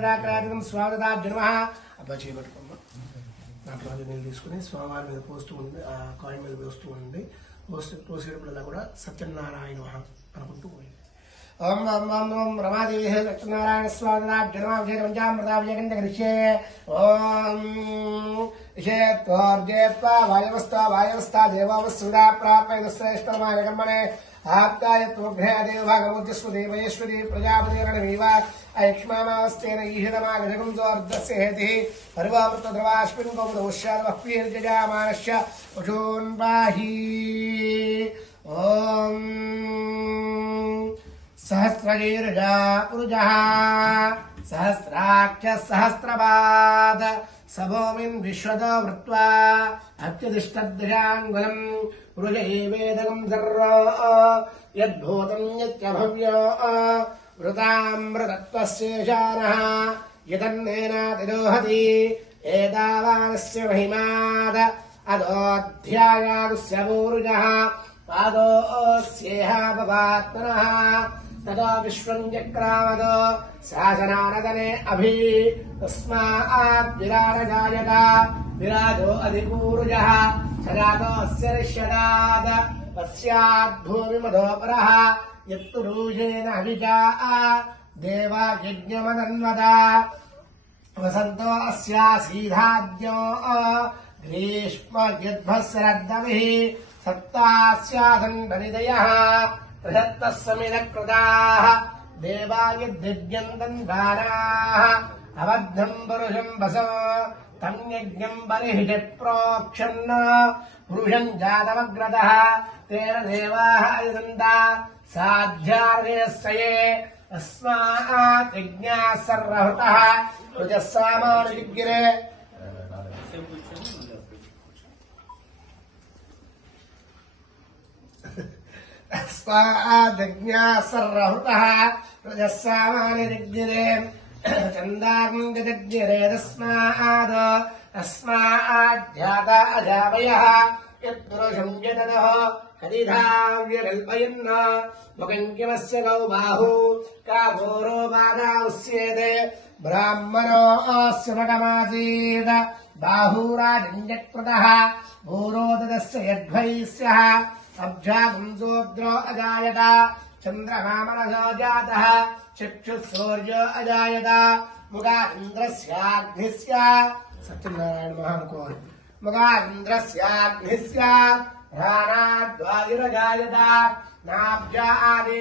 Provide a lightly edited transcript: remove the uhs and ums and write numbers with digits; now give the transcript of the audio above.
కిరాక్రాజనం స్వాగతాభ్య నమః. అబ్బా చేపట్టుకోమ్మా. దాంట్లో నీళ్ళు తీసుకుని స్వామివారి మీద పోస్తూ ఉంది, ఆ కాయిన్ మీద పోస్తూ ఉంది. పోసేటప్పుడల్లా కూడా సత్యనారాయణ నమః అనుకుంటూ పోయింది. ఓం ఓం ఓం ఓం రమాదేవి సత్యనారాయణ స్వాగతాభ్య నమః. పంచామృతాభిషేకం గరిష్యే. ఓం విషేత్వర్జేత్వా వాయవస్థా వాయవస్థా దేవావస్సుడా ప్రాపయశ్రేష్టమాయ కర్మణే ఆప్తాయ త్వగ్రహ దేవభాగముద్యస్వ దేవయేశ్వరి ప్రజాపతిరణమీవ ఐక్ష్మామావస్థేన ఈహితమాగజగం జోర్ధస్య హేతిః పరివావృతద్రవాస్మిన్ కౌముదముష్యాదవఃపీర్జజామానశ్చ పశూన్పాహి. ఓం సహస్రగీర్జా పురుజః సహస్రాక్ష సహస్రపాద సభోమిన్ విశ్వతో వృత్వా అత్యధిష్టద్భుజాంగులం పురుష ఏవేదకం సర్వో యద్భూతం యత్యభవ్యో వృతామృతత్వశేషానః యతన్నేనాతిరోహతి ఏతావానస్య మహిమాద అదోధ్యాయాగుస్య పూరుజః పాదోస్యేహాపవాత్మనః తతో విశ్వం చక్రామదో శాసనానదనే అభి తస్మాత్ విరాజాయత విరాజో అధిపూరుజః సజాతోస్య రిష్యదాత్ పశ్చాద్భూమిమధోపరః యత్తు రూజేన అభిజా దేవా యజ్ఞమదన్వద వసంతో అస్యాసీధాద్యో గ్రీష్మ యద్భస్రద్దమిః సప్తాస్యాధన్వనిదయః ప్రదత్తః సమిదకృతాః దేవాయ దివ్యంతన్వారాః అవద్ధం పురుషం వసో తం యజ్ఞం బలిహిషి ప్రోక్షన్న పురుషం జాతమగ్రతః తేన దేవాః అయుదంత సాధ్యార్యస్యే అస్మాత్ యజ్ఞాః సర్వహృతః రుజస్సామానుజిగ్రే. अस्मादज्ञाः सर्वहृतः रजस्सामानिजग्निरे चन्दार्जग्निरे तस्माद् अजावयः यत्पुरुषं यततः हरिधाव्यकल्पयन् मुखञ्किमस्य गौ बाहु काघोरो बाधामुच्येते ब्राह्मणो अस्य मगमासीत् बाहुराजञ्जकृतः भूरोदस्य यद्वैस्यः अब्जागुंसोद्रो अजायत चंद्रमामनसो जातः चक्षुसूर्यो अजायत मुगा इंद्रस्याग्निस्य सत्यनारायण महानुकोर मुगा इंद्रस्याग्निस्य घ्राणाद्वायुरजायत नाब्जा आदि